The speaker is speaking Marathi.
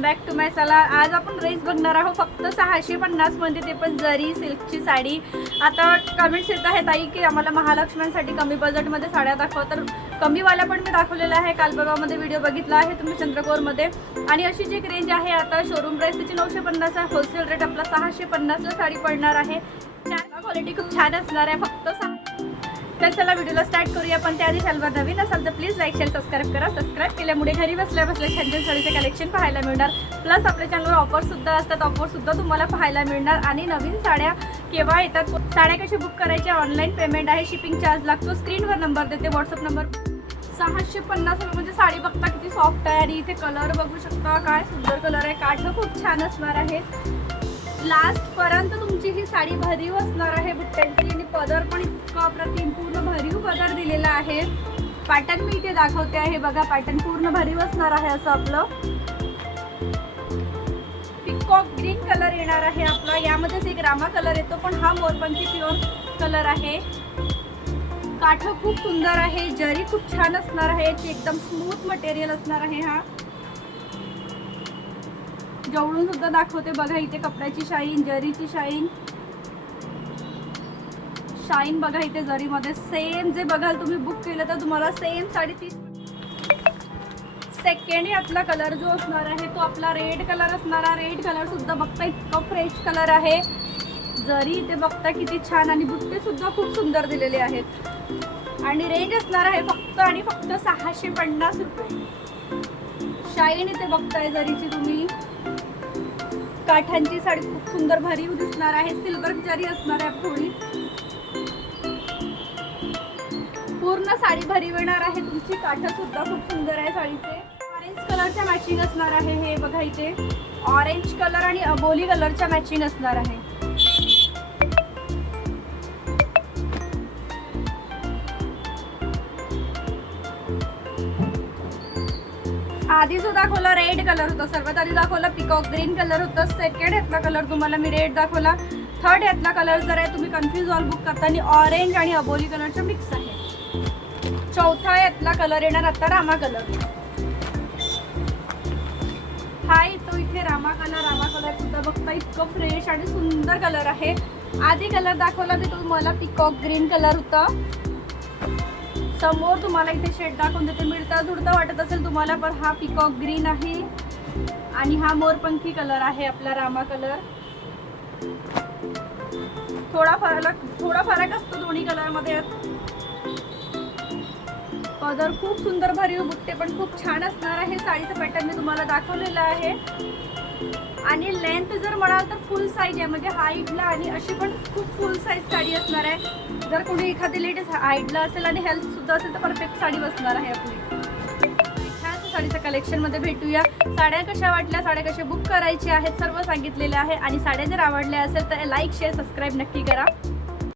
वेलकम बॅक टू माय सला आज आपण ड्रेस बघणार आहोत फक्त सहाशे पन्नासमध्ये ते पण जरी सिल्कची साडी. आता कमेंट्स येत आहेत आई की आम्हाला महालक्ष्म्यांसाठी कमी बजेटमध्ये साड्या दाखव. तर कमीवाल्या पण मी दाखवलेल्या आहे. कालबगावमध्ये व्हिडिओ बघितला आहे तुम्ही चंद्रकोरमध्ये आणि अशी जी एक रेंज आहे आता शोरूम प्राईस त्याची नऊशे पन्नास आहे. होलसेल रेट आपला सहाशे पन्नासला साडी पडणार आहे. चार क्वालिटी खूप छान असणार आहे. फक्त सहा तर चला व्हिडिओला स्टार्ट करूया पण त्याआधी चॅनलवर नवीन असाल तर प्लीज लाईक शेअर सबस्क्राईब करा. सबस्क्राईब केल्यामुळे घरी बसल्या बसल्या छान छान साडीचे कलेक्शन पाहायला मिळणार. प्लस आपल्या चॅनलवर ऑफरसुद्धा असतात. ऑफरसुद्धा तुम्हाला पाहायला मिळणार. आणि नवीन साड्या केव्हा येतात? साड्या कशी बुक करायच्या? ऑनलाईन पेमेंट आहे. शिपिंग चार्ज लागतो. स्क्रीनवर नंबर देते. व्हॉट्सअप नंबर सहाशे पन्नास रुपये म्हणजे साडी बघता किती सॉफ्ट आहे. आणि इथे कलर बघू शकता. काय सुंदर कलर आहे. काठ खूप छान असणार आहे. लास्ट पर्यंत तुमची ही साडी भरीव असणार आहे बुट्ट्यांची आणि पदर पण इतका अप्रतिम पूर्ण भरीव पदर दिलेला आहे. पॅटर्न मी इथे दाखवते आहे. बघा पॅटर्न पूर्ण भरीव असणार आहे असं आपलं. पिकॉक ग्रीन कलर येणार आहे आपला. यामध्येच एक रामा कलर येतो पण हा मोरपंखी प्युअर कलर आहे. काठ खूप सुंदर आहे. जरी खूप छान असणार आहे एकदम स्मूथ मटेरियल असणार आहे हा. जवळून सुद्धा दाखवते बघा इथे कपड्याची शाईन जरीची शाईन. शाईन बघा इथे जरीमध्ये. सेम जे बघाल तुम्ही बुक केलं तर तुम्हाला सेम साडेतीस सेकंड यातला कलर जो असणार आहे तो आपला रेड कलर असणारा. रेड कलर सुद्धा बघता इतकं फ्रेश कलर आहे. जरी इथे बघता किती छान आणि बुट्टे सुद्धा खूप सुंदर दिलेले आहेत. आणि रेंज असणार आहे फक्त आणि फक्त सहाशे पन्नास रुपये. शाईन इथे बघताय जरीची तुम्ही. काठांची साडी खूप सुंदर भरीव दिसणार आहे. सिल्वर जरी असणार आहे थोडी पूर्ण साडी भरीव येणार आहे. तुमची काठ सुद्धा खूप सुंदर आहे साडीचे. ऑरेंज कलरच्या मॅचिंग असणार आहे हे बघा इथे. ऑरेंज कलर आणि अबोली कलरच्या मॅचिंग असणार आहे. आधी दाखवला रेड कलर होता. सर्वात आधी दाखवला पिकॉक ग्रीन कलर होता. सेकंड ह्यातला कलर तुम्हाला मी रेड दाखवला. थर्ड यातला कलर जर आहे तुम्ही कन्फ्यूज ऑल बुक करताना ऑरेंज आणि अबोली कलरचा मिक्स आहे. चौथा यातला कलर येणार आता रामा कलर हा येतो इथे रामा कलर रामा कलर सुद्धा बघता इतकं फ्रेश आणि सुंदर कलर आहे. आधी कलर दाखवला मी तुम्हाला पिकॉक ग्रीन कलर होता. समोर तुम्हाला इथे शेड दाखवून देते. मिळता जुळता वाटत असेल तुम्हाला पण हा पिकॉक ग्रीन आहे. आणि हा मोरपंखी कलर आहे आपला रामा कलर थोडा फरक थोडा फरक असतो दोन्ही कलरमध्ये पदर खूप सुंदर भरीव बुट्टे पण खूप छान असणार आहे. साडीचं पॅटर्न मी तुम्हाला दाखवलेलं आहे. आणि लेंथ जर म्हणाल तर फुल साईज आहे. म्हणजे हाईटला आणि अशी पण खूप फुल साईज साडी असणार आहे. जर कोणी एखादी लेडीज हाईटला असेल आणि हेल्थ सुद्धा असेल तर परफेक्ट साडी बसणार आहे आपली. छान साडीच्या कलेक्शनमध्ये भेटूया. साड्या कशा वाटल्या साड्या कशा बुक करायच्या आहेत सर्व सांगितलेले आहे. आणि साड्या जर आवडल्या असेल तर लाईक शेअर सबस्क्राईब नक्की करा.